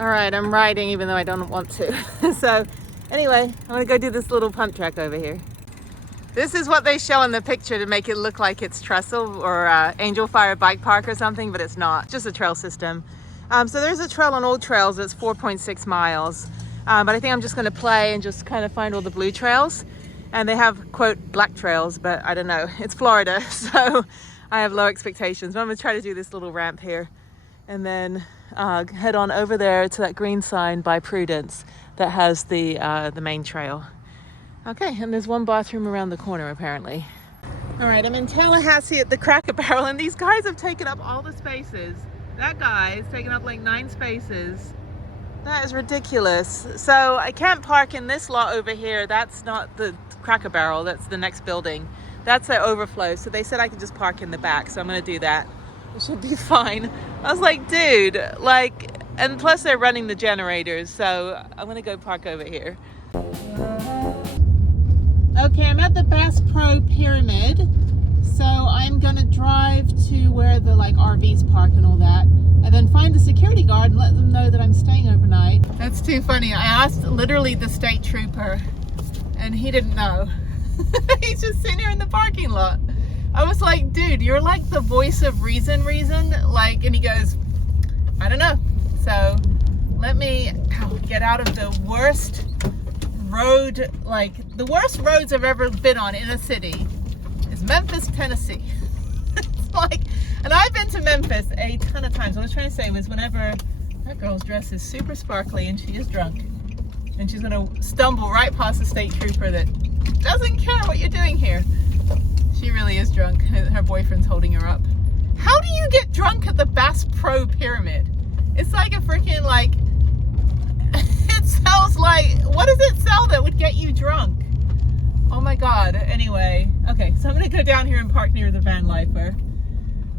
All right, I'm riding even though I don't want to. So anyway, I'm gonna go do this little pump track over here. This is what they show in the picture to make it look like it's Trestle or Angel Fire Bike Park or something, but it's not, just a trail system. So there's a trail on Old Trails that's 4.6 miles. But I think I'm just gonna play and just kind of find all the blue trails. And they have, quote, black trails, but I don't know. It's Florida, so I have low expectations. But I'm gonna try to do this little ramp here and then head on over there to that green sign by Prudence that has the main trail. Okay, and there's one bathroom around the corner apparently. All right, I'm in Tallahassee at the Cracker Barrel, and these guys have taken up all the spaces. That guy has taken up like 9 spaces. That is ridiculous. So I can't park in this lot over here. That's not the Cracker Barrel, that's the next building. That's their overflow. So they said I could just park in the back, so I'm gonna do that. It should be fine. I was like, dude, like, and plus they're running the generators, so I'm gonna go park over here. Okay, I'm at the Bass Pro Pyramid, so I'm gonna drive to where the like RVs park and all that, and then find the security guard and let them know that I'm staying overnight. That's too funny. I asked literally the state trooper, and he didn't know. He's just sitting here in the parking lot. I was like, dude, you're like the voice of reason, like, and he goes, I don't know. So let me get out of the worst road, like the worst roads I've ever been on in a city is Memphis, Tennessee. It's like, and I've been to Memphis a ton of times. What I was trying to say was whenever that girl's dress is super sparkly and she is drunk and she's gonna stumble right past the state trooper that doesn't care what you're doing here. She really is drunk. Her boyfriend's holding her up. How do you get drunk at the Bass Pro Pyramid? It's like a freaking like, it sells like, what does it sell that would get you drunk? Oh my God. Anyway, okay, so I'm gonna go down here and park near the van lifer.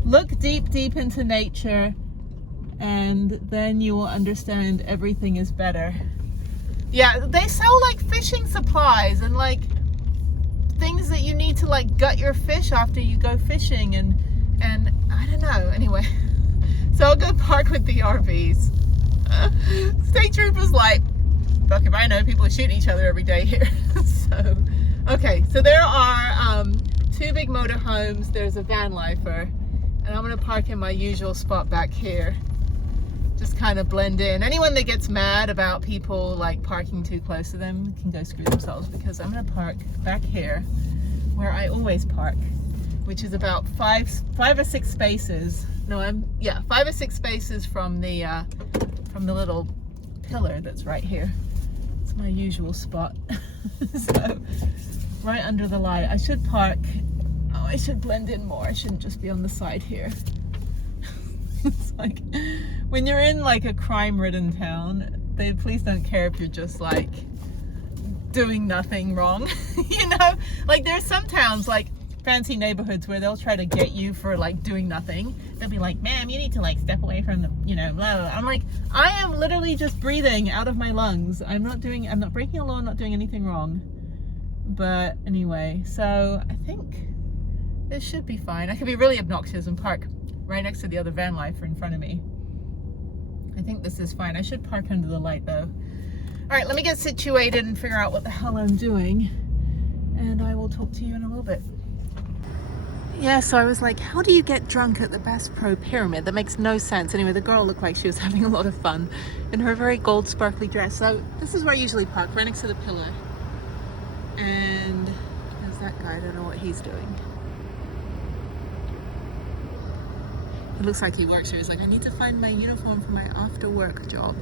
Look deep into nature, and then you will understand everything is better. Yeah, they sell like fishing supplies and like things that you need to like gut your fish after you go fishing, and I don't know. Anyway, so I'll go park with the RVs. State troopers like, fuck if I know, people are shooting each other every day here. So okay, so there are 2 big motorhomes, there's a van lifer, and I'm gonna park in my usual spot back here. Just kind of blend in. Anyone that gets mad about people like parking too close to them can go screw themselves, because I'm gonna park back here where I always park, which is about 5 or 6 spaces. No, 5 or 6 spaces from the little pillar that's right here. It's my usual spot. So right under the light. I should park. Oh, I should blend in more. I shouldn't just be on the side here. It's like when you're in like a crime-ridden town, the police don't care if you're just like doing nothing wrong. You know, like there's some towns like fancy neighborhoods where they'll try to get you for like doing nothing. They'll be like, ma'am, you need to like step away from the, you know, blah, blah. I'm like, I am literally just breathing out of my lungs. I'm not breaking a law, I'm not doing anything wrong. But anyway, so I think this should be fine. I could be really obnoxious and park right next to the other van lifer in front of me. I think this is fine. I should park under the light though. All right, let me get situated and figure out what the hell I'm doing, and I will talk to you in a little bit. Yeah, so I was like, how do you get drunk at the Bass Pro Pyramid? That makes no sense. Anyway, the girl looked like she was having a lot of fun in her very gold sparkly dress. So this is where I usually park, right next to the pillar. And there's that guy, I don't know what he's doing. It looks like he works here. He's like, I need to find my uniform for my after work job.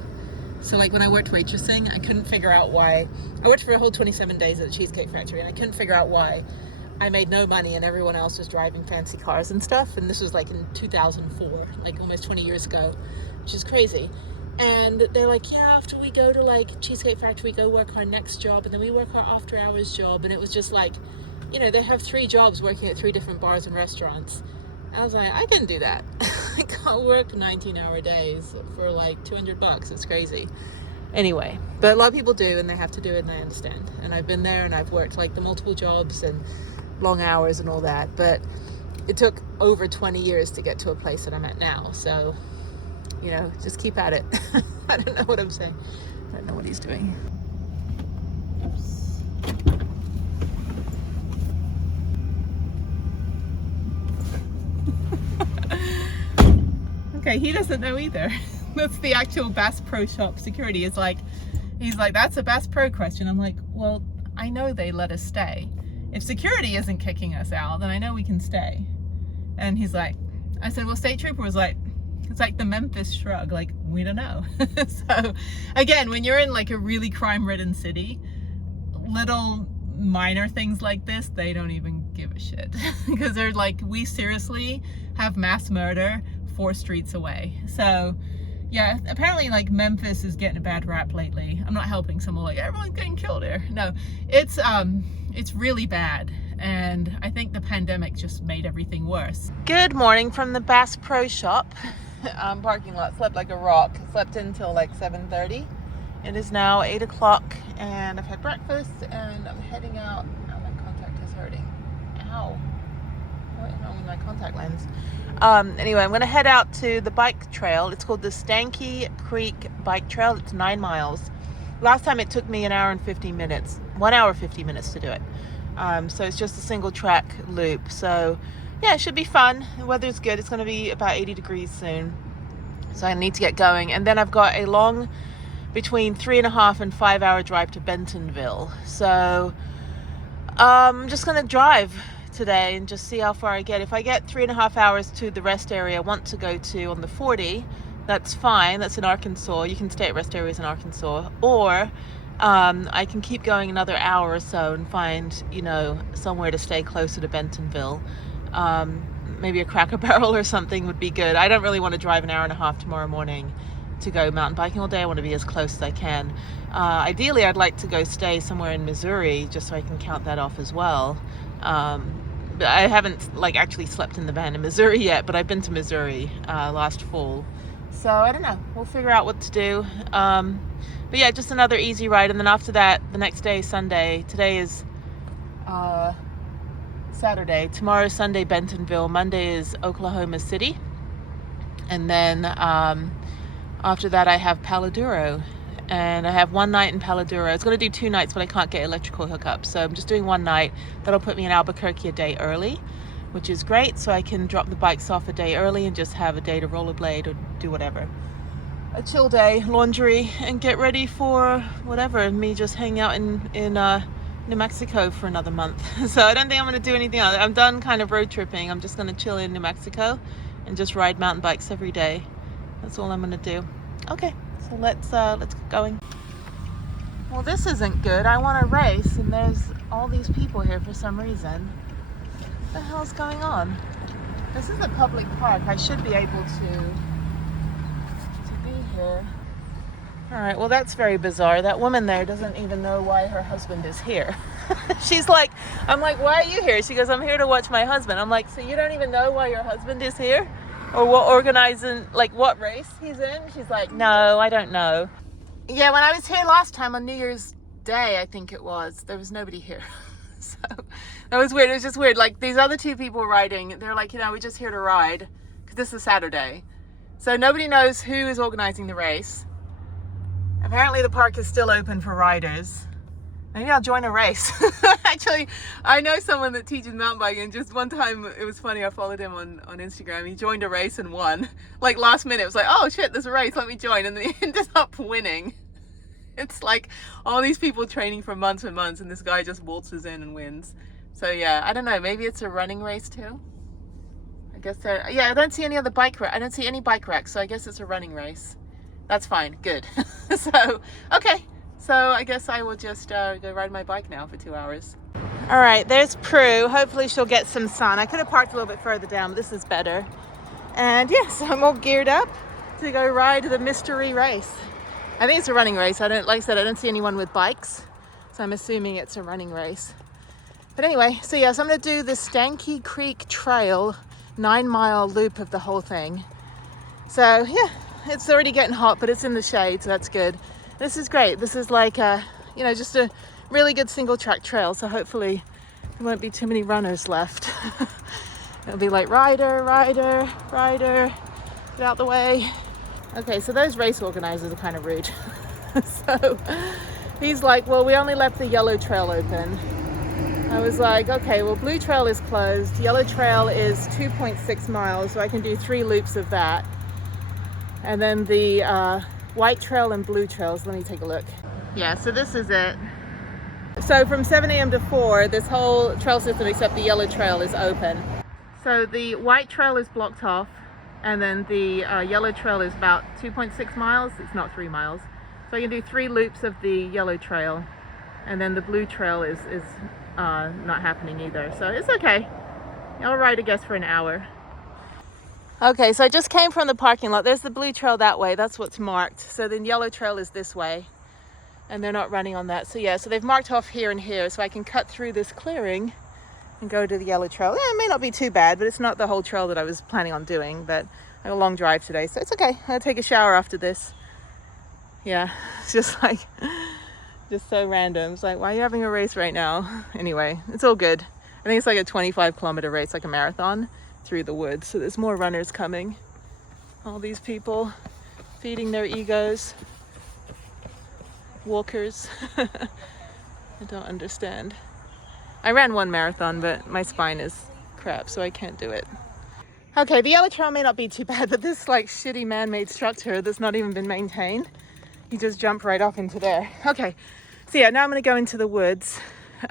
So like when I worked waitressing, I couldn't figure out why. I worked for a whole 27 days at the Cheesecake Factory, and I couldn't figure out why I made no money and everyone else was driving fancy cars and stuff. And this was like in 2004, like almost 20 years ago, which is crazy. And they're like, yeah, after we go to like Cheesecake Factory, we go work our next job, and then we work our after hours job. And it was just like, you know, they have 3 jobs working at 3 different bars and restaurants. I was like, I can do that. I can't work 19-hour days for like $200. It's crazy. Anyway, but a lot of people do, and they have to do it, and I understand. And I've been there, and I've worked like the multiple jobs and long hours and all that. But it took over 20 years to get to a place that I'm at now. So you know, just keep at it. I don't know what I'm saying. I don't know what he's doing. Oops. Okay, he doesn't know either. That's the actual Bass Pro Shop security. He's like, that's a Bass Pro question. I'm like, well, I know they let us stay. If security isn't kicking us out, then I know we can stay. And he's like, I said, well, State Trooper was like, it's like the Memphis shrug, like, we don't know. So again, when you're in like a really crime-ridden city, little minor things like this, they don't even give a shit. Because they're like, we seriously have mass murder 4 streets away. So yeah, apparently like Memphis is getting a bad rap lately. I'm not helping someone like everyone's getting killed here. No, it's really bad. And I think the pandemic just made everything worse. Good morning from the Bass Pro Shop parking lot. Slept like a rock. Slept until like 7:30. It is now 8 o'clock and I've had breakfast and I'm heading out. Oh, my contact is hurting. Ow. What's wrong with my contact lens? Anyway, I'm going to head out to the bike trail. It's called the Stanky Creek Bike Trail. It's 9 miles. Last time it took me 1 hour and 50 minutes. 1 hour 50 minutes to do it. So it's just a single track loop. So yeah, it should be fun. The weather's good. It's going to be about 80 degrees soon. So I need to get going. And then I've got a long, between 3.5 and 5 hour drive to Bentonville. So I'm just going to drive today and just see how far I get. If I get 3.5 hours to the rest area I want to go to on the 40, that's fine. That's in Arkansas. You can stay at rest areas in Arkansas. Or I can keep going another hour or so and find, you know, somewhere to stay closer to Bentonville. Maybe a Cracker Barrel or something would be good. I don't really want to drive 1.5 hours tomorrow morning to go mountain biking all day. I want to be as close as I can. Ideally, I'd like to go stay somewhere in Missouri just so I can count that off as well. But I haven't like actually slept in the van in Missouri yet, but I've been to Missouri last fall. So I don't know. We'll figure out what to do. But yeah, just another easy ride. And then after that, the next day, Sunday. Today is Saturday. Tomorrow is Sunday, Bentonville. Monday is Oklahoma City. And then after that, I have Paladuro. And I have 1 night in Paladuro. I was going to do 2 nights, but I can't get electrical hookup. So I'm just doing 1 night. That'll put me in Albuquerque a day early, which is great. So I can drop the bikes off a day early and just have a day to rollerblade or do whatever. A chill day, laundry, and get ready for whatever. Me just hang out in New Mexico for another month. So I don't think I'm going to do anything else. I'm done kind of road tripping. I'm just going to chill in New Mexico and just ride mountain bikes every day. That's all I'm going to do. Okay. So let's get going. Well, this isn't good. I want to race and there's all these people here for some reason. What the hell's going on? This is a public park. I should be able to be here. All right, well, that's very bizarre. That woman there doesn't even know why her husband is here. She's like, I'm like, why are you here? She goes, I'm here to watch my husband. I'm like, so you don't even know why your husband is here? Or what organizing, like what race he's in? She's like, no, I don't know. Yeah, when I was here last time on New Year's Day, I think it was, there was nobody here. So that was weird. It was just weird. Like these other 2 people riding, they're like, you know, we're just here to ride because this is Saturday. So nobody knows who is organizing the race. Apparently the park is still open for riders. Maybe I'll join a race. Actually, I know someone that teaches mountain biking, and just one time, it was funny, I followed him on Instagram. He joined a race and won. Like last minute, it was like, oh shit, there's a race, let me join. And then he ended up winning. It's like all these people training for months and months, and this guy just waltzes in and wins. So yeah, I don't know, maybe it's a running race too? I guess yeah, I don't see any other I don't see any bike racks, so I guess it's a running race. That's fine, good. So, okay. So I guess I will just go ride my bike now for 2 hours. All right, there's Prue. Hopefully she'll get some sun. I could have parked a little bit further down, but this is better. And yes, I'm all geared up to go ride the mystery race. I think it's a running race. Like I said, I don't see anyone with bikes, so I'm assuming it's a running race. But anyway, so yes, I'm going to do the Stanky Creek Trail 9-mile loop of the whole thing. So yeah, it's already getting hot, but it's in the shade, so that's good. This is great. This is like you know, just a really good single track trail. So hopefully there won't be too many runners left. It'll be like rider, rider, rider, get out the way. Okay, so those race organizers are kind of rude. So he's like, well, we only left the yellow trail open. I was like, okay, well, blue trail is closed. Yellow trail is 2.6 miles, so I can do 3 loops of that. And then the white trail and blue trails, let me take a loop. Yeah, so this is it. So from 7 a.m. to 4, this whole trail system except the yellow trail is open. So the white trail is blocked off, and then the yellow trail is about 2.6 miles. It's not 3 miles. So I can do 3 loops of the yellow trail, and then the blue trail is not happening either. So it's okay. I'll ride, I guess, for an hour. Okay, so I just came from the parking lot. There's the blue trail that way. That's what's marked. So the yellow trail is this way, and they're not running on that. So yeah, so they've marked off here and here, so I can cut through this clearing and go to the yellow trail. Yeah, it may not be too bad, but it's not the whole trail that I was planning on doing. But I have a long drive today, so it's okay. I'll take a shower after this. Yeah, it's just like, just so random. It's like, why are you having a race right now? Anyway, it's all good. I think it's like a 25-kilometer race, like a marathon through the woods. So there's more runners coming. All these people feeding their egos. Walkers. I don't understand. I ran one marathon, but my spine is crap, so I can't do it. Okay, the yellow trail may not be too bad, but this like shitty man-made structure that's not even been maintained, you just jump right off into there. Okay, so yeah, now I'm gonna go into the woods.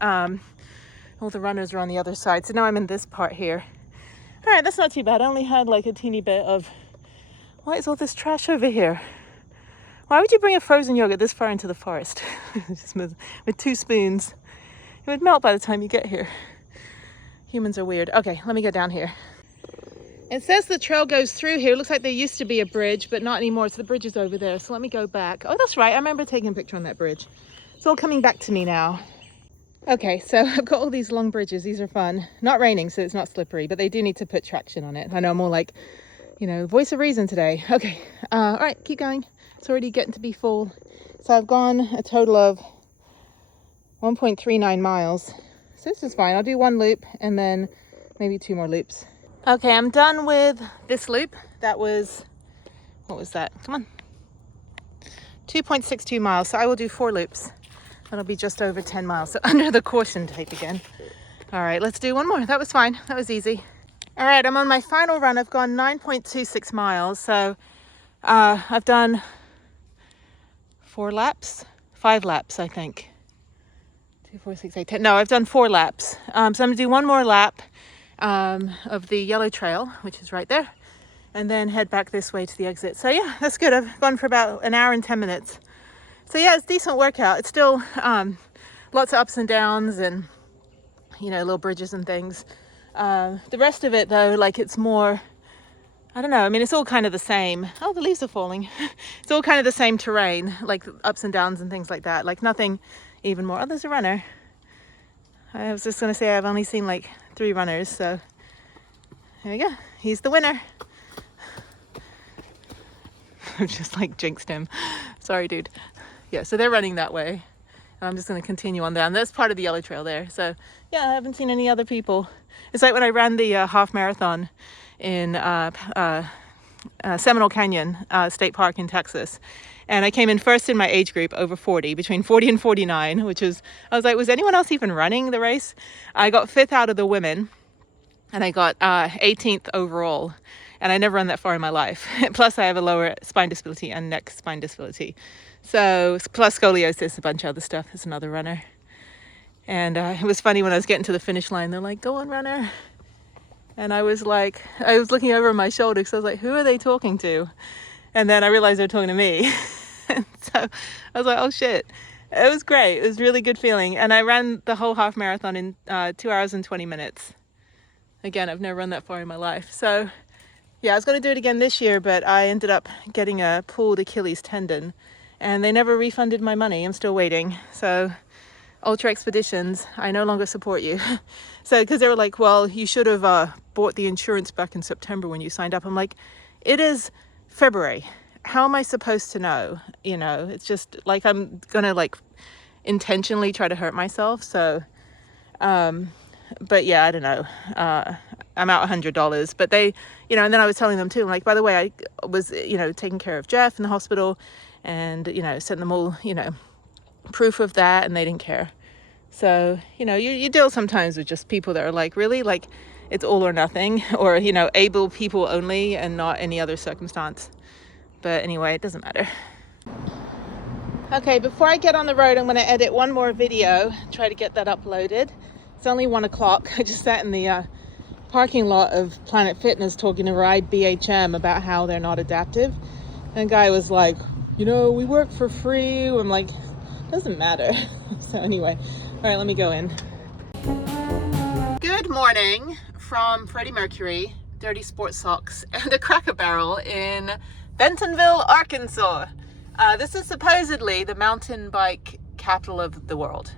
All the runners are on the other side, so now I'm in this part here. All right, that's not too bad. I only had like a teeny bit of, why is all this trash over here? Why would you bring a frozen yogurt this far into the forest? Just with 2 spoons? It would melt by the time you get here. Humans are weird. Okay, let me go down here. It says the trail goes through here. It looks like there used to be a bridge, but not anymore. So the bridge is over there. So let me go back. Oh, that's right. I remember taking a picture on that bridge. It's all coming back to me now. Okay, so I've got all these long bridges. These are fun. Not raining, so it's not slippery, but they do need to put traction on it. I know I'm all like, you know, voice of reason today. Okay, all right, keep going. It's already getting to be full. So I've gone a total of 1.39 miles. So this is fine. I'll do 1 loop and then maybe 2 more loops. Okay, I'm done with this loop. That was, what was that? Come on. 2.62 miles. So I will do 4 loops. That'll be just over 10 miles. So under the caution tape again. All right, let's do 1 more. That was fine. That was easy. All right, I'm on my final run. I've gone 9.26 miles. So I've done 4 laps, 5 laps, I think. 2, 4, 6, 8, 10. No, I've done 4 laps. So I'm gonna do 1 more lap of the yellow trail, which is right there, and then head back this way to the exit. So yeah, that's good. I've gone for about an hour and 10 minutes. So yeah, it's a decent workout. It's still lots of ups and downs and, you know, little bridges and things. The rest of it though, like it's more, I don't know. I mean, it's all kind of the same. Oh, the leaves are falling. It's all kind of the same terrain, like ups and downs and things like that. Like nothing even more. Oh, there's a runner. I was just going to say I've only seen like 3 runners. So here we go. He's the winner. I've just like jinxed him. Sorry, dude. Yeah, so they're running that way. And I'm just going to continue on down. That's part of the yellow trail there. So yeah, I haven't seen any other people. It's like when I ran the half marathon in Seminole Canyon State Park in Texas. And I came in first in my age group, over 40, between 40 and 49, which is, I was like, was anyone else even running the race? I got 5th out of the women, and I got 18th overall. And I never run that far in my life. Plus, I have a lower spine disability and neck spine disability. So, plus scoliosis, a bunch of other stuff. It's another runner. And it was funny when I was getting to the finish line, they're like, go on, runner. And I was like, I was looking over my shoulder because I was like, who are they talking to? And then I realized they're talking to me. And so I was like, oh shit. It was great. It was a really good feeling. And I ran the whole half marathon in 2 hours and 20 minutes. Again, I've never run that far in my life. So yeah, I was going to do it again this year, but I ended up getting a pulled Achilles tendon and they never refunded my money. I'm still waiting. So Ultra Expeditions, I no longer support you. So, because they were like, well, you should have bought the insurance back in September when you signed up. I'm like, it is February. How am I supposed to know? You know, it's just like I'm gonna like intentionally try to hurt myself. So, but yeah, I don't know. I'm out $100. But they, you know, and then I was telling them too, like, by the way, I was, you know, taking care of Jeff in the hospital, and, you know, sent them all, you know, proof of that, and they didn't care. So, you know, you deal sometimes with just people that are like, really, like, it's all or nothing, or, you know, able people only and not any other circumstance. But anyway, it doesn't matter. Okay, before I get on the road, I'm going to edit one more video, try to get that uploaded. It's only 1 o'clock. I just sat in the parking lot of Planet Fitness talking to Ride BHM about how they're not adaptive. And the guy was like, you know, we work for free. I'm like, doesn't matter. So anyway, all right, let me go in. Good morning from Freddie Mercury, Dirty Sports Socks, and a Cracker Barrel in Bentonville, Arkansas. This is supposedly the mountain bike capital of the world.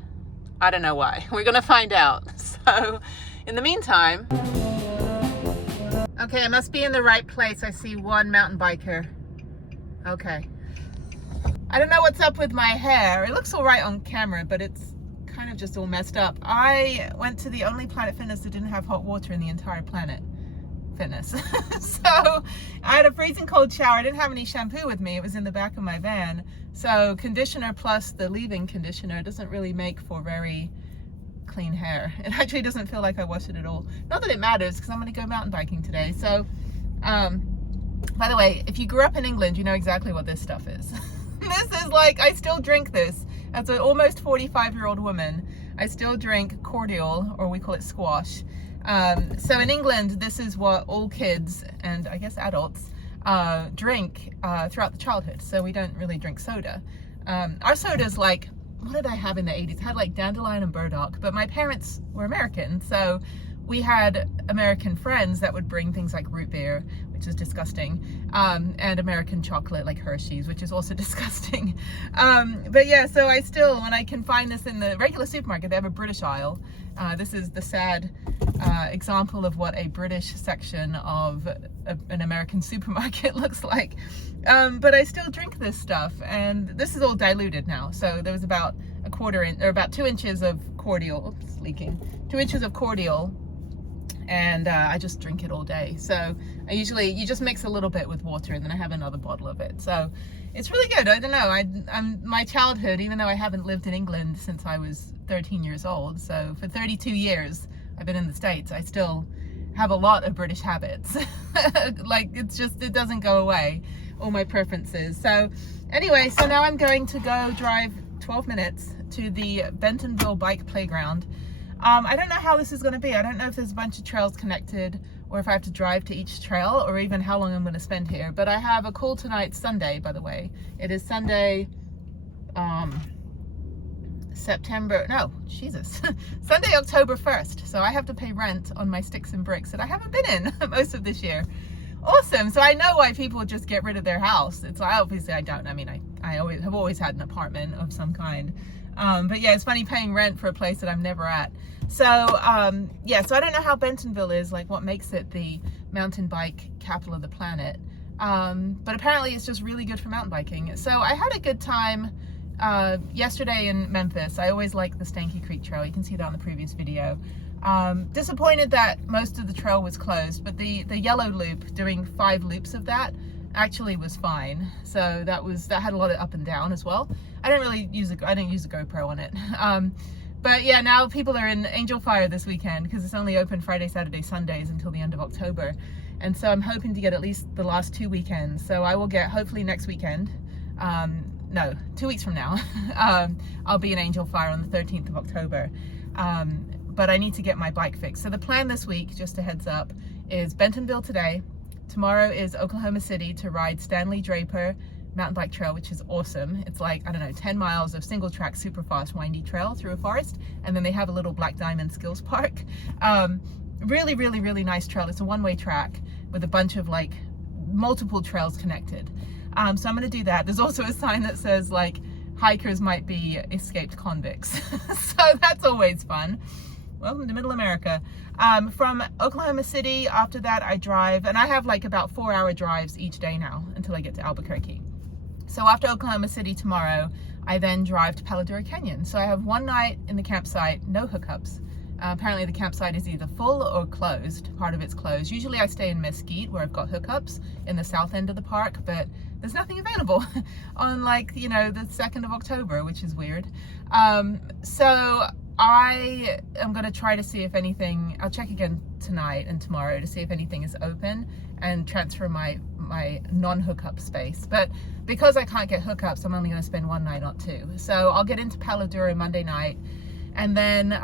I don't know why. We're gonna find out. So in the meantime, okay, I must be in the right place. I see one mountain biker. Okay. I don't know what's up with my hair. It looks all right on camera, but it's kind of just all messed up. I went to the only Planet Fitness that didn't have hot water in the entire Planet Fitness. So I had a freezing cold shower. I didn't have any shampoo with me. It was in the back of my van. So conditioner plus the leave-in conditioner doesn't really make for very clean hair. It actually doesn't feel like I washed it at all. Not that it matters, because I'm going to go mountain biking today. So, by the way, if you grew up in England, you know exactly what this stuff is. This is like, I still drink this. As an almost 45-year-old woman, I still drink cordial, or we call it squash. So in England, this is what all kids, and I guess adults, drink throughout the childhood. So we don't really drink soda. Our soda's like, what did I have in the 80s? I had like dandelion and burdock, but my parents were American. So we had American friends that would bring things like root beer, which is disgusting, and American chocolate like Hershey's, which is also disgusting. But yeah, so I still, when I can find this in the regular supermarket, they have a British aisle. This is the sad example of what a British section of an American supermarket looks like. But I still drink this stuff, and this is all diluted now. So there was about a quarter inch, or about 2 inches of cordial, oops, leaking, 2 inches of cordial, and I just drink it all day. So I usually, you just mix a little bit with water, and then I have another bottle of it. So it's really good. I don't know, my childhood, even though I haven't lived in England since I was 13 years old, so for 32 years I've been in the States, I still have a lot of British habits. Like, it's just, it doesn't go away, all my preferences. So anyway, so now I'm going to go drive 12 minutes to the Bentonville bike playground. I don't know how this is going to be. I don't know if there's a bunch of trails connected, or if I have to drive to each trail, or even how long I'm going to spend here. But I have a call tonight, Sunday, by the way. It is Sunday, Sunday, October 1st. So I have to pay rent on my sticks and bricks that I haven't been in most of this year. Awesome. So I know why people just get rid of their house. It's like, obviously I don't. I mean, I always had an apartment of some kind. But yeah, it's funny paying rent for a place that I'm never at. So yeah, so I don't know how Bentonville is, like what makes it the mountain bike capital of the planet. But apparently it's just really good for mountain biking. So I had a good time yesterday in Memphis. I always like the Stanky Creek Trail. You can see that on the previous video. Disappointed that most of the trail was closed, but the yellow loop, doing 5 loops of that, actually was fine. So that had a lot of up and down as well. I didn't use a GoPro on it. But yeah, now people are in Angel Fire this weekend because it's only open Friday, Saturday, Sundays until the end of October. And so I'm hoping to get at least the last 2 weekends. So I will get, hopefully next weekend, no, 2 weeks from now, I'll be in Angel Fire on the 13th of October. But I need to get my bike fixed. So the plan this week, just a heads up, is Bentonville today. Tomorrow is Oklahoma City to ride Stanley Draper mountain bike trail, which is awesome. It's like, I don't know, 10 miles of single track, super fast, windy trail through a forest. And then they have a little Black Diamond Skills Park. Really, really, really nice trail. It's a one-way track with a bunch of like multiple trails connected. So I'm going to do that. There's also a sign that says like hikers might be escaped convicts. So that's always fun. Welcome to Middle America. From Oklahoma City, after that I drive, and I have like about 4-hour drives each day now until I get to Albuquerque. So after Oklahoma City tomorrow, I then drive to Palo Duro Canyon. So I have one night in the campsite, no hookups. Apparently the campsite is either full or closed. Part of it's closed. Usually I stay in Mesquite, where I've got hookups in the south end of the park, but there's nothing available on, like, you know, the 2nd of October, which is weird. So I am going to try to see if anything, I'll check again tonight and tomorrow to see if anything is open and transfer my non-hookup space. But because I can't get hookups, I'm only going to spend one night, not two. So I'll get into Palo Duro Monday night, and then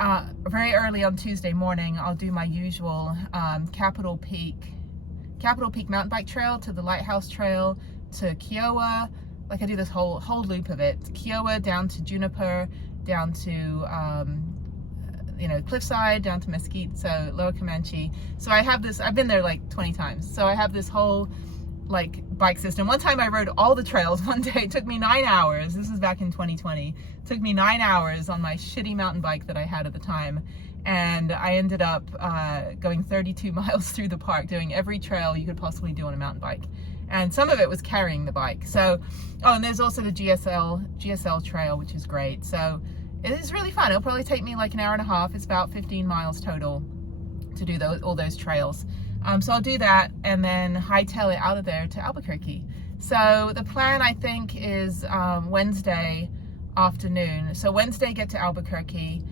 very early on Tuesday morning, I'll do my usual Capitol Peak mountain bike trail to the Lighthouse Trail to Kiowa. Like, I do this whole loop of it. Kiowa down to Juniper, down to you know, Cliffside, down to Mesquite, so Lower Comanche. So I have this, I've been there like 20 times. So I have this whole like bike system. One time I rode all the trails one day. It took me 9 hours. This is back in 2020. It took me 9 hours on my shitty mountain bike that I had at the time. And I ended up going 32 miles through the park, doing every trail you could possibly do on a mountain bike. And some of it was carrying the bike. So, oh, and there's also the GSL trail, which is great. So it is really fun. It'll probably take me like an hour and a half. It's about 15 miles total to do all those trails. So I'll do that and then hightail it out of there to Albuquerque. So the plan, I think, is Wednesday afternoon. So Wednesday, get to Albuquerque.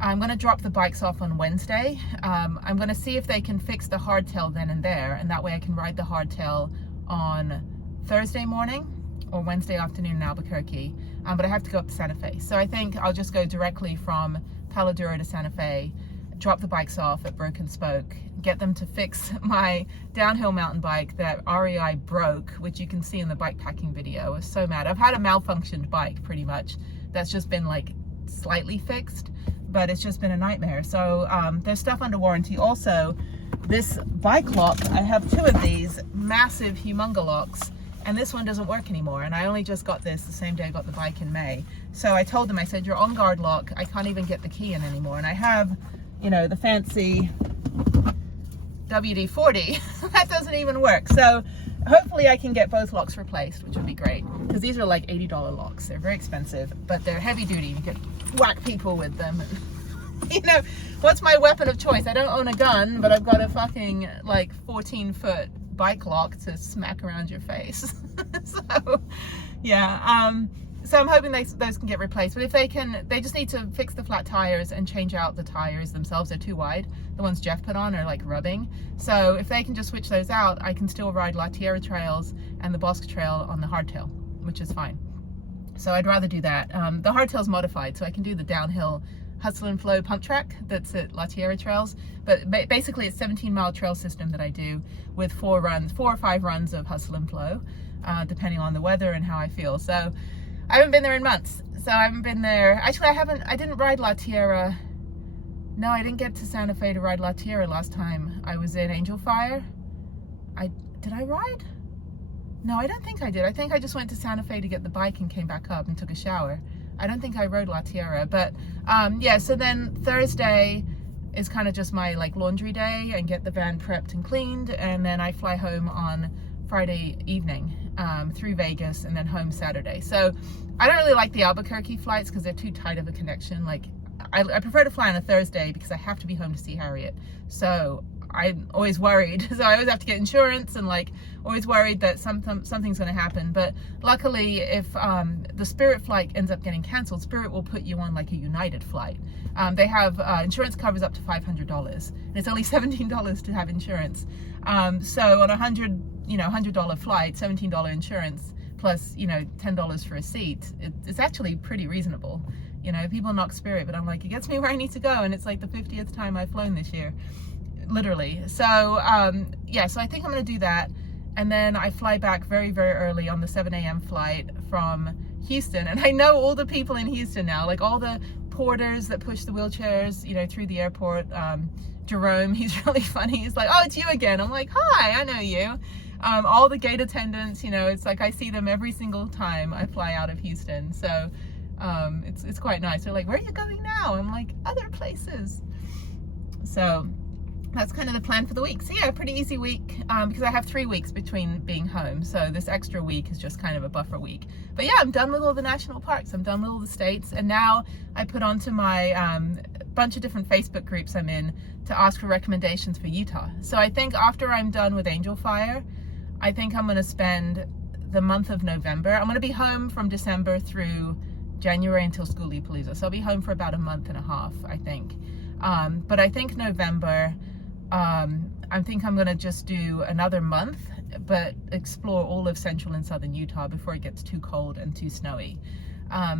I'm going to drop the bikes off on Wednesday. I'm going to see if they can fix the hardtail then and there, and that way I can ride the hardtail on Thursday morning or Wednesday afternoon in Albuquerque. But I have to go up to Santa Fe. So I think I'll just go directly from Palo Duro to Santa Fe, drop the bikes off at Broken Spoke, get them to fix my downhill mountain bike that REI broke, which you can see in the bike packing video. I was so mad. I've had a malfunctioned bike pretty much that's just been like slightly fixed, but it's just been a nightmare. So there's stuff under warranty. Also, this bike lock, I have two of these massive humonga locks, and this one doesn't work anymore. And I only just got this the same day I got the bike in May. So I told them, I said, your on guard lock, I can't even get the key in anymore. And I have, you know, the fancy WD-40 that doesn't even work. So hopefully I can get both locks replaced, which would be great, because these are like $80 locks. They're very expensive, but they're heavy duty. You can whack people with them. You know, what's my weapon of choice? I don't own a gun, but I've got a fucking like 14-foot bike lock to smack around your face. So yeah, so I'm hoping those can get replaced. But if they can, they just need to fix the flat tires and change out the tires themselves. They're too wide. The ones Jeff put on are like rubbing. So if they can just switch those out, I can still ride La Tierra trails and the Bosque Trail on the hardtail, which is fine. So I'd rather do that. The hardtail's modified, so I can do the downhill Hustle and Flow pump track that's at La Tierra Trails. But basically it's a 17-mile trail system that I do with 4 or 5 runs of Hustle and Flow, depending on the weather and how I feel. So I haven't been there in months. So I haven't been there. Actually, I didn't ride La Tierra. No, I didn't get to Santa Fe to ride La Tierra last time I was in Angel Fire. Did I ride? No, I don't think I did. I think I just went to Santa Fe to get the bike and came back up and took a shower. I don't think I rode La Tierra, but yeah, so then Thursday is kind of just my like laundry day and get the van prepped and cleaned, and then I fly home on Friday evening through Vegas and then home Saturday. So I don't really like the Albuquerque flights because they're too tight of a connection. Like I prefer to fly on a Thursday because I have to be home to see Harriet. So I'm always worried. So I always have to get insurance and like always worried that something's going to happen. But luckily, if the Spirit flight ends up getting canceled, Spirit will put you on like a United flight. They have insurance covers up to $500, and it's only $17 to have insurance. So on $100 flight, $17 insurance plus $10 for a seat, it's actually pretty reasonable. People knock Spirit, but I'm like, it gets me where I need to go, and it's like the 50th time I've flown this year, literally. So yeah, so I think I'm gonna do that, and then I fly back very, very early on the 7 a.m. flight from Houston. And I know all the people in Houston now, like all the porters that push the wheelchairs through the airport. Jerome, he's really funny. He's like, oh, it's you again. I'm like, hi, I know you. All the gate attendants, it's like I see them every single time I fly out of Houston. So it's quite nice. They're like, where are you going now? I'm like, other places. So that's kind of the plan for the week. So yeah, pretty easy week, because I have 3 weeks between being home. So this extra week is just kind of a buffer week. But yeah, I'm done with all the national parks. I'm done with all the states. And now I put onto my bunch of different Facebook groups I'm in to ask for recommendations for Utah. So I think after I'm done with Angel Fire, I think I'm going to spend the month of November. I'm going to be home from December through January until School-Palooza. So I'll be home for about a month and a half, I think. But I think November, I think I'm going to just do another month, but explore all of central and southern Utah before it gets too cold and too snowy.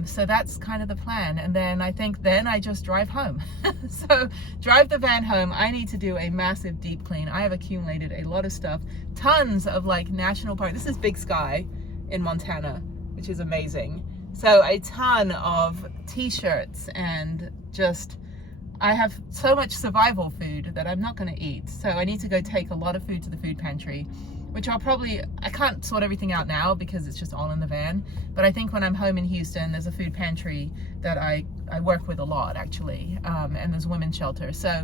So that's kind of the plan. And then I think then I just drive home. So drive the van home. I need to do a massive deep clean. I have accumulated a lot of stuff, tons of like national park. This is Big Sky in Montana, which is amazing. So a ton of t-shirts and just, I have so much survival food that I'm not going to eat. So I need to go take a lot of food to the food pantry, which I can't sort everything out now because it's just all in the van. But I think when I'm home in Houston, there's a food pantry that I work with a lot actually. And there's a women's shelter. So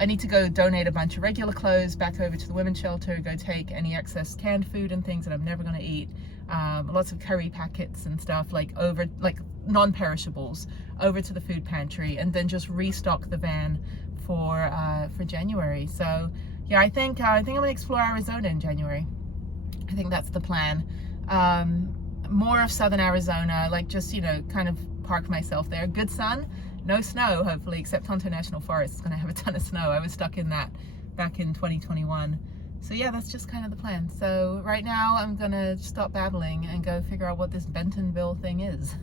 I need to go donate a bunch of regular clothes back over to the women's shelter, go take any excess canned food and things that I'm never going to eat. Lots of curry packets and stuff like non-perishables over to the food pantry, and then just restock the van for January. So yeah, I think I'm gonna explore Arizona in January. I think that's the plan. More of southern Arizona, like just, you know, kind of park myself there. Good sun, no snow, hopefully, except Tonto National Forest is gonna have a ton of snow. I was stuck in that back in 2021. So yeah, that's just kind of the plan. So right now I'm gonna stop babbling and go figure out what this Bentonville thing is.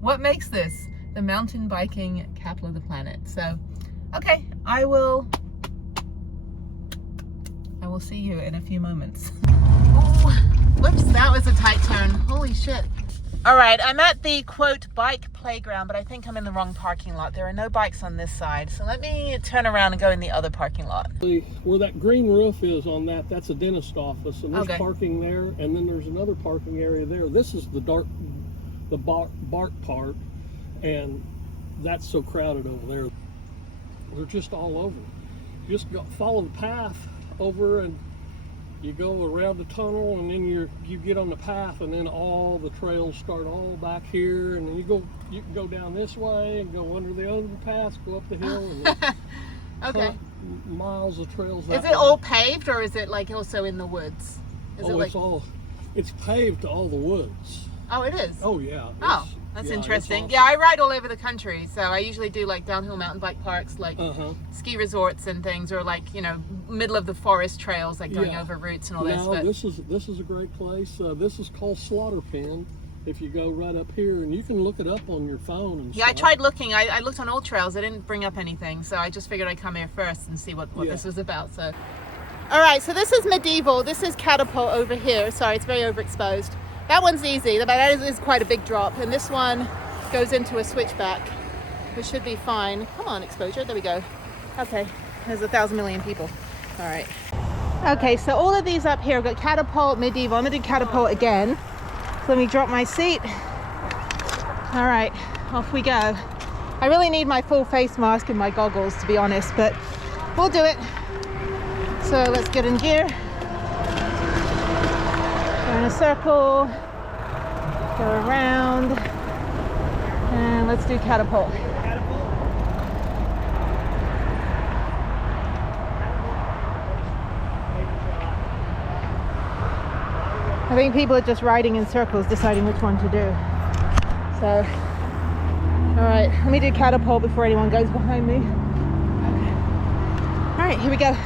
What makes this the mountain biking capital of the planet? So, okay, I will see you in a few moments. Oh, whoops, that was a tight turn. Holy shit. All right, I'm at the quote bike playground, but I think I'm in the wrong parking lot. There are no bikes on this side. So let me turn around and go in the other parking lot. Where that green roof is on that's a dentist office, and there's okay. Parking there, and then there's another parking area there. This is the bark part, and that's so crowded over there. They're just all over. You just follow the path over, and you go around the tunnel, and then you get on the path, and then all the trails start all back here, and then you can go down this way and go under the overpass, go up the hill, and okay. Miles of trails. Is it all paved, or is it like also in the woods? It's paved to all the woods. Oh, it is? Oh yeah. Oh, that's interesting. Awesome. Yeah, I ride all over the country, so I usually do like downhill mountain bike parks, like ski resorts and things, or like, you know, middle of the forest trails, like going over routes and all this. No, this is a great place. This is called Slaughter Pen. If you go right up here, and you can look it up on your phone and stuff. I tried looking. I looked on all trails. I didn't bring up anything, so I just figured I'd come here first and see what this was about. So, all right. So this is Medieval. This is Catapult over here. Sorry, it's very overexposed. That one's easy. That is quite a big drop, and this one goes into a switchback, which should be fine. Come on, exposure. There we go. Okay. There's 1,000 million people. All right. Okay. So all of these up here, I've got Catapult, Medieval. I'm gonna do Catapult again. So let me drop my seat. All right, off we go. I really need my full face mask and my goggles, to be honest, but we'll do it. So let's get in gear. Go in a circle, go around, and let's do Catapult. I think people are just riding in circles, deciding which one to do. So, all right, let me do Catapult before anyone goes behind me. Okay. All right, here we go.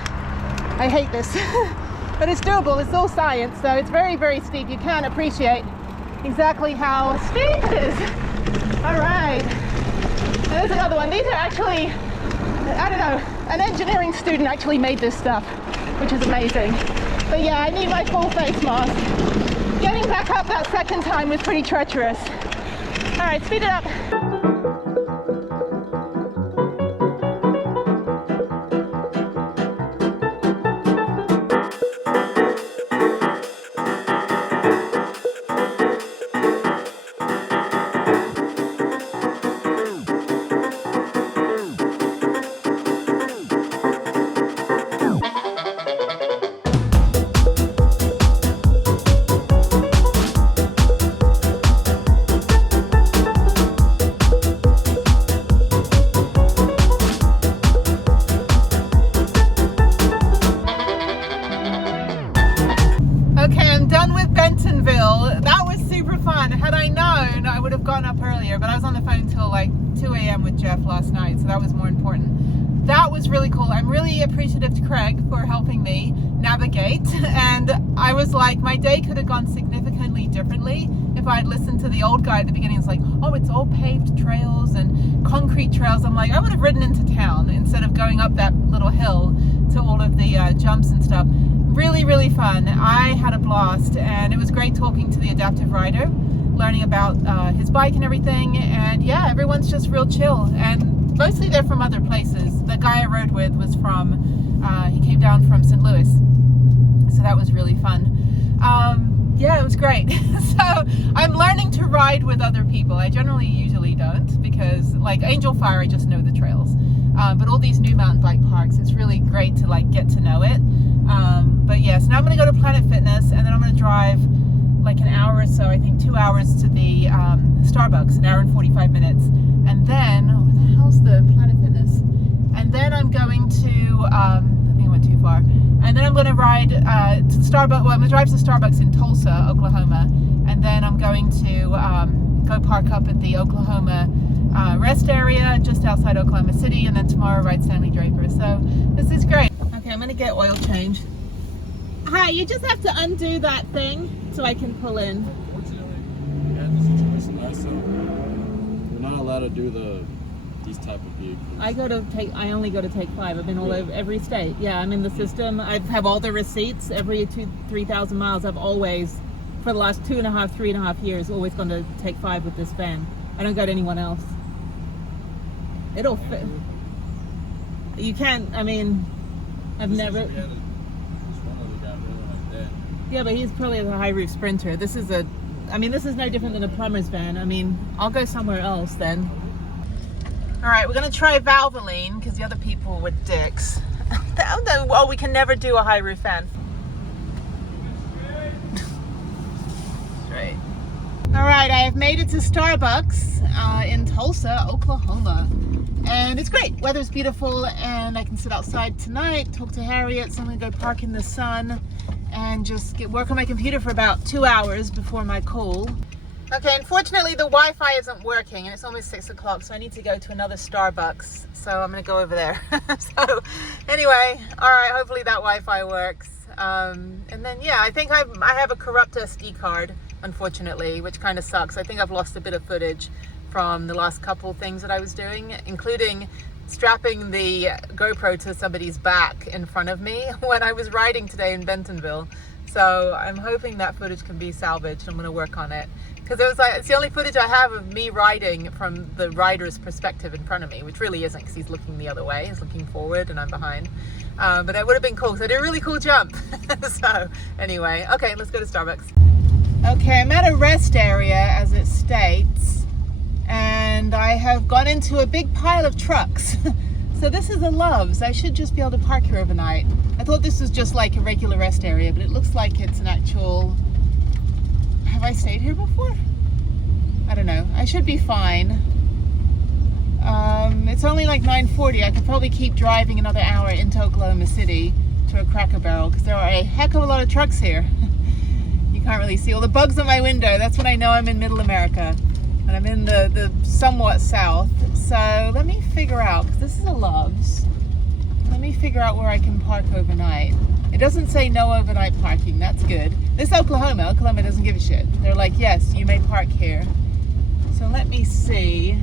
I hate this, but it's doable. It's all science, so it's very, very steep. You can't appreciate exactly how steep it is. All right, and there's another one. These are actually, I don't know, an engineering student actually made this stuff, which is amazing. But yeah, I need my full face mask. Getting back up that second time was pretty treacherous. All right, speed it up. would have gotten up earlier, but I was on the phone till like 2 a.m. with Jeff last night, so that was more important. That was really cool. I'm really appreciative to Craig for helping me navigate, and I was like, my day could have gone significantly differently if I had listened to the old guy at the beginning. It's like, oh, it's all paved trails and concrete trails. I'm like, I would have ridden into town instead of going up that little hill to all of the jumps and stuff. Really, really fun. I had a blast, and it was great talking to the adaptive rider, learning about his bike and everything. And yeah, everyone's just real chill, and mostly they're from other places. The guy I rode with was he came down from St. Louis, so that was really fun. Yeah, it was great. So I'm learning to ride with other people. I usually don't, because like Angel Fire, I just know the trails. But all these new mountain bike parks, it's really great to like get to know it. But yes, now I'm going to go to Planet Fitness, and then I'm going to drive like an hour or so, I think 2 hours to the Starbucks, an hour and 45 minutes. And then, oh, where the hell's the Planet Fitness? And then I'm going to, I think I went too far. And then I'm going to ride to Starbucks. Well, I'm going to drive to Starbucks in Tulsa, Oklahoma. And then I'm going to go park up at the Oklahoma rest area just outside Oklahoma City. And then tomorrow ride Stanley Draper. So this is great. Okay, I'm going to get oil change. Hi, you just have to undo that thing so I can pull in. Unfortunately, we had the situation last time. We're not allowed to do these type of vehicles. I only go to Take 5. I've been all over every state. Yeah, I'm in the system. I have all the receipts. Every 3,000 miles, I've always, for the last 3.5 years, always gone to Take 5 with this van. I don't go to anyone else. It'll fit. You can't, I mean, I've never. Yeah, but he's probably a high roof Sprinter. This is no different than a plumber's van. I mean, I'll go somewhere else then. All right, we're gonna try Valvoline because the other people were dicks. Oh, we can never do a high roof van. Straight. All right, I have made it to Starbucks in Tulsa, Oklahoma. And it's great. Weather's beautiful, and I can sit outside tonight, talk to Harriet. So I'm gonna go park in the sun and just work on my computer for about 2 hours before my call. Okay, unfortunately the Wi-Fi isn't working, and it's almost 6 o'clock, so I need to go to another Starbucks. So I'm gonna go over there. So anyway, all right, hopefully that Wi-Fi works. And then yeah, I think I have a corrupt SD card, unfortunately, which kind of sucks. I think I've lost a bit of footage from the last couple things that I was doing, including strapping the GoPro to somebody's back in front of me when I was riding today in Bentonville. So I'm hoping that footage can be salvaged. I'm going to work on it, because it was like, it's the only footage I have of me riding from the rider's perspective in front of me, which really isn't, because he's looking the other way. He's looking forward and I'm behind. But that would have been cool, because I did a really cool jump. So anyway, okay, let's go to Starbucks. Okay, I'm at a rest area, as it states, and I have gone into a big pile of trucks. So this is a Love's. I should just be able to park here overnight. I thought this was just like a regular rest area, but it looks like it's an actual... Have I stayed here before? I don't know. I should be fine. It's only like 9:40. I could probably keep driving another hour into Oklahoma City to a Cracker Barrel, because there are a heck of a lot of trucks here. You can't really see all the bugs on my window. That's when I know I'm in Middle America. And I'm in the somewhat south. So let me figure out, because this is a Love's. Let me figure out where I can park overnight. It doesn't say no overnight parking. That's good. This Oklahoma. Oklahoma doesn't give a shit. They're like, yes, you may park here. So let me see.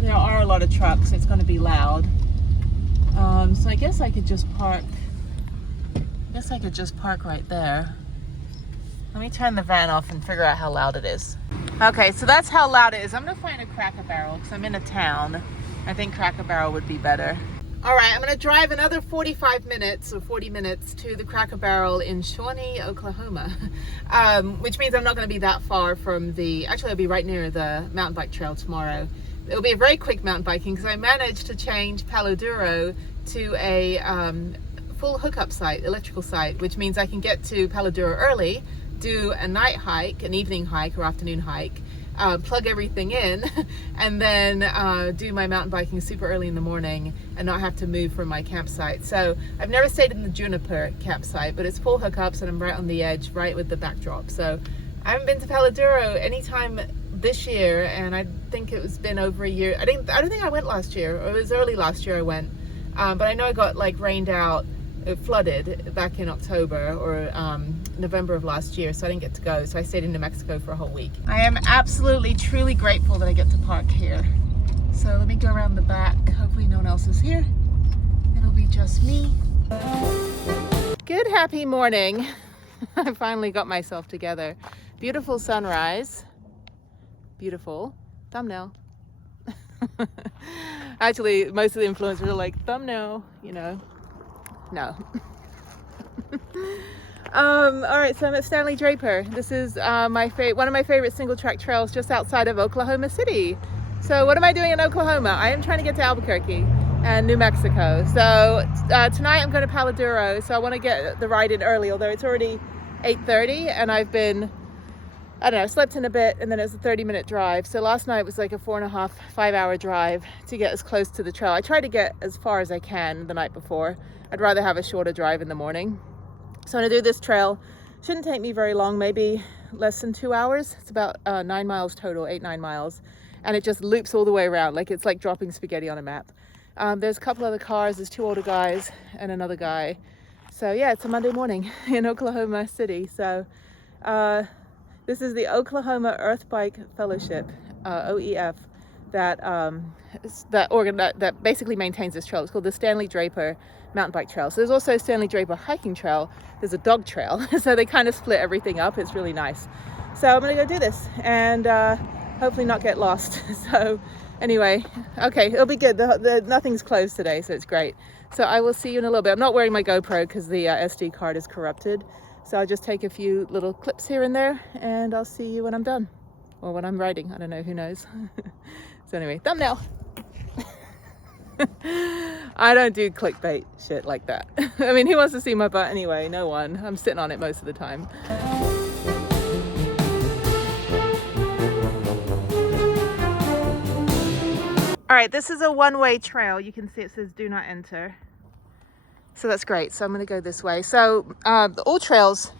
There are a lot of trucks. It's going to be loud. So I guess I could just park. Right there. Let me turn the van off and figure out how loud it is. Okay, so that's how loud it is. I'm gonna find a Cracker Barrel because I'm in a town. I think Cracker Barrel would be better. All right, I'm gonna drive another 45 minutes or 40 minutes to the Cracker Barrel in Shawnee, Oklahoma, which means I'm not gonna be that far from actually I'll be right near the mountain bike trail tomorrow. It'll be a very quick mountain biking because I managed to change Palo Duro to a full hookup site, electrical site, which means I can get to Palo Duro early, do a night hike, an evening hike or afternoon hike, plug everything in, and then do my mountain biking super early in the morning and not have to move from my campsite. So I've never stayed in the Juniper campsite, but it's full hookups and I'm right on the edge, right with the backdrop. So I haven't been to Palo Duro anytime this year, and I think it's been over a year. I don't think I went last year, or it was early last year I went. But I know I got like rained out, it flooded back in October or November of last year, so I didn't get to go. So I stayed in New Mexico for a whole week. I am absolutely, truly grateful that I get to park here. So let me go around the back. Hopefully no one else is here. It'll be just me. Good, happy morning. I finally got myself together. Beautiful sunrise. Beautiful. Thumbnail. Actually, most of the influencers are like, thumbnail, you know. No. All right, so I'm at Stanley Draper. This is one of my favorite single track trails just outside of Oklahoma City. So what am I doing in Oklahoma? I am trying to get to Albuquerque and New Mexico. So tonight I'm going to Palo Duro, so I want to get the ride in early, although it's already 8:30 and I've been, I don't know, slept in a bit, and then it was a 30-minute drive. So last night was like a 4.5, 5-hour drive to get as close to the trail. I try to get as far as I can the night before. I'd rather have a shorter drive in the morning. So I'm gonna do this trail. Shouldn't take me very long, maybe less than 2 hours. It's about 9 miles total, 8-9 miles. And it just loops all the way around, like it's like dropping spaghetti on a map. There's a couple other cars, there's 2 older guys and another guy. So yeah, it's a Monday morning in Oklahoma City. So this is the Oklahoma Earth Bike Fellowship, OEF, that basically maintains this trail. It's called the Stanley Draper Mountain Bike Trail. So there's also Stanley Draper Hiking Trail. There's a dog trail. So they kind of split everything up. It's really nice. So I'm gonna go do this and hopefully not get lost. So anyway, okay, it'll be good. Nothing's closed today, so it's great. So I will see you in a little bit. I'm not wearing my GoPro because the SD card is corrupted. So I'll just take a few little clips here and there, and I'll see you when I'm done. Or when I'm riding, I don't know, who knows. So anyway, thumbnail. I don't do clickbait shit like that. I mean, who wants to see my butt anyway? No one. I'm sitting on it most of the time. All right, this is a one-way trail. You can see it says do not enter. So that's great. So I'm going to go this way. So the All Trails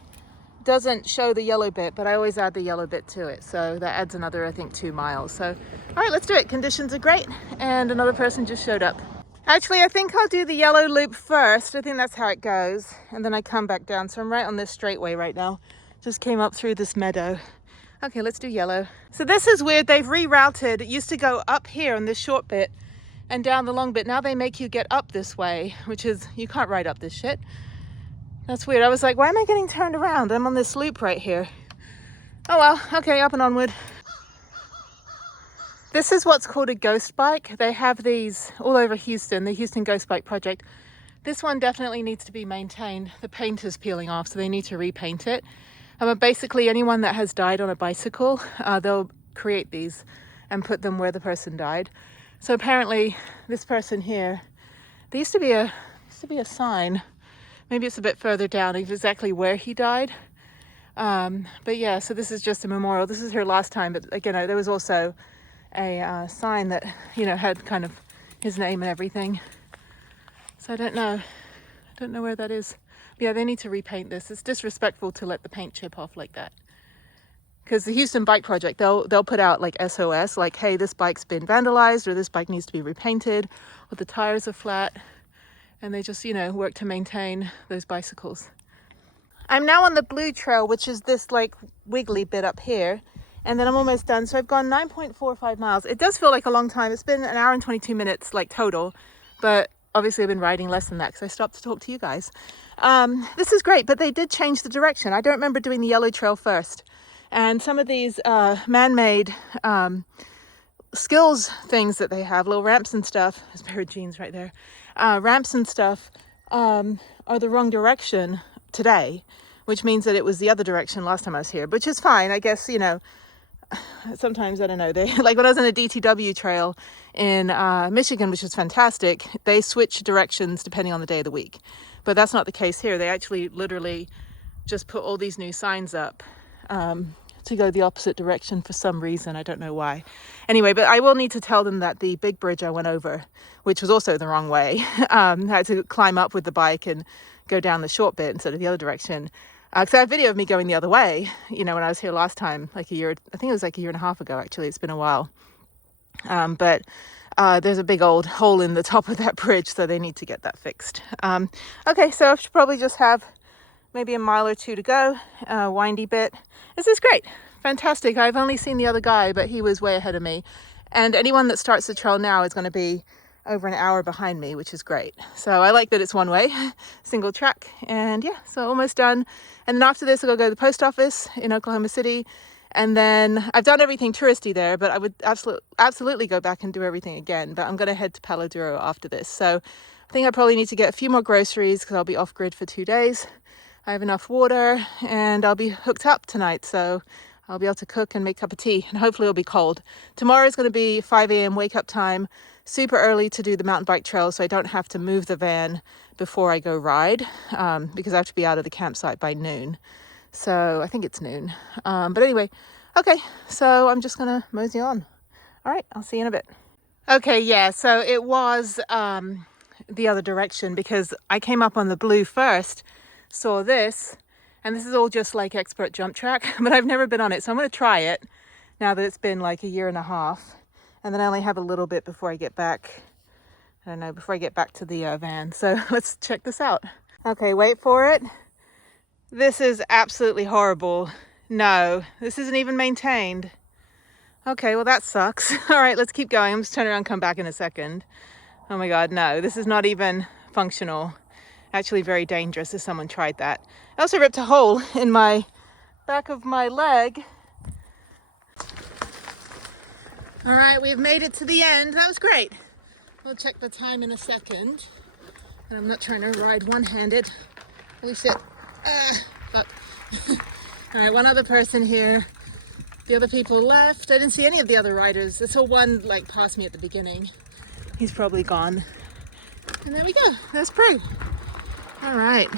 doesn't show the yellow bit, but I always add the yellow bit to it. So that adds another, I think, 2 miles. So, all right, let's do it. Conditions are great. And another person just showed up. Actually, I think I'll do the yellow loop first. I think that's how it goes. And then I come back down. So I'm right on this straightway right now. Just came up through this meadow. Okay, let's do yellow. So this is weird. They've rerouted. It used to go up here on this short bit and down the long bit. Now they make you get up this way, which is, you can't ride up this shit. That's weird. I was like, why am I getting turned around? I'm on this loop right here. Oh well, okay, up and onward. This is what's called a ghost bike. They have these all over Houston, the Houston Ghost Bike Project. This one definitely needs to be maintained. The paint is peeling off, so they need to repaint it. Basically, anyone that has died on a bicycle, they'll create these and put them where the person died. So apparently, this person here, there used to be a sign. Maybe it's a bit further down, exactly where he died. But yeah, so this is just a memorial. This is her last time, but again, there was also a sign that, you know, had kind of his name and everything. So I don't know where that is. Yeah, they need to repaint this. It's disrespectful to let the paint chip off like that. Because the Houston Bike Project, they'll put out like SOS, like, hey, this bike's been vandalized, or this bike needs to be repainted, or the tires are flat. And they just, you know, work to maintain those bicycles. I'm now on the blue trail, which is this like wiggly bit up here. And then I'm almost done. So I've gone 9.45 miles. It does feel like a long time. It's been 1 hour and 22 minutes like total. But obviously I've been riding less than that because I stopped to talk to you guys. This is great, but they did change the direction. I don't remember doing the yellow trail first. And some of these man-made skills things that they have, little ramps and stuff. There's a pair of jeans right there. Ramps and stuff are the wrong direction today, which means that it was the other direction last time I was here, which is fine. I guess, you know, sometimes, I don't know, they like when I was on a DTW trail in Michigan, which was fantastic, they switch directions depending on the day of the week. But that's not the case here. They actually literally just put all these new signs up to go the opposite direction for some reason. I don't know why. Anyway, but I will need to tell them that the big bridge I went over, which was also the wrong way, I had to climb up with the bike and go down the short bit instead of the other direction. Because I have video of me going the other way, you know, when I was here last time, like I think it was like a year and a half ago, actually. It's been a while. But there's a big old hole in the top of that bridge, so they need to get that fixed. Okay, so I should probably just have maybe a mile or two to go, windy bit. This is great, fantastic. I've only seen the other guy, but he was way ahead of me. And anyone that starts the trail now is going to be over an hour behind me, which is great. So I like that it's one way, single track. And yeah, so almost done. And then after this, I'll go to the post office in Oklahoma City. And then I've done everything touristy there, but I would absolutely go back and do everything again. But I'm going to head to Palo Duro after this. So I think I probably need to get a few more groceries because I'll be off grid for 2 days. I have enough water and I'll be hooked up tonight. So I'll be able to cook and make a cup of tea, and hopefully it'll be cold. Tomorrow is going to be 5 a.m. wake up time, super early to do the mountain bike trail, so I don't have to move the van before I go ride, because I have to be out of the campsite by noon. So I think it's noon. But anyway, okay, so I'm just going to mosey on. All right, I'll see you in a bit. Okay, yeah, so it was the other direction because I came up on the blue first, saw this, and this is all just like expert jump track, but I've never been on it. So I'm going to try it now that it's been like a year and a half. And then I only have a little bit before I get back. I don't know, before I get back to the van. So let's check this out. Okay, wait for it. This is absolutely horrible. No, this isn't even maintained. Okay, well that sucks. All right, let's keep going. I'm just turning around and come back in a second. Oh my God, no, this is not even functional. Actually very dangerous if someone tried that. I also ripped a hole in my back of my leg. All right, we've made it to the end. That was great. We'll check the time in a second. And I'm not trying to ride one-handed. Holy shit. All right, one other person here. The other people left. I didn't see any of the other riders. I saw one like pass me at the beginning. He's probably gone. And there we go. That's Pro. All right.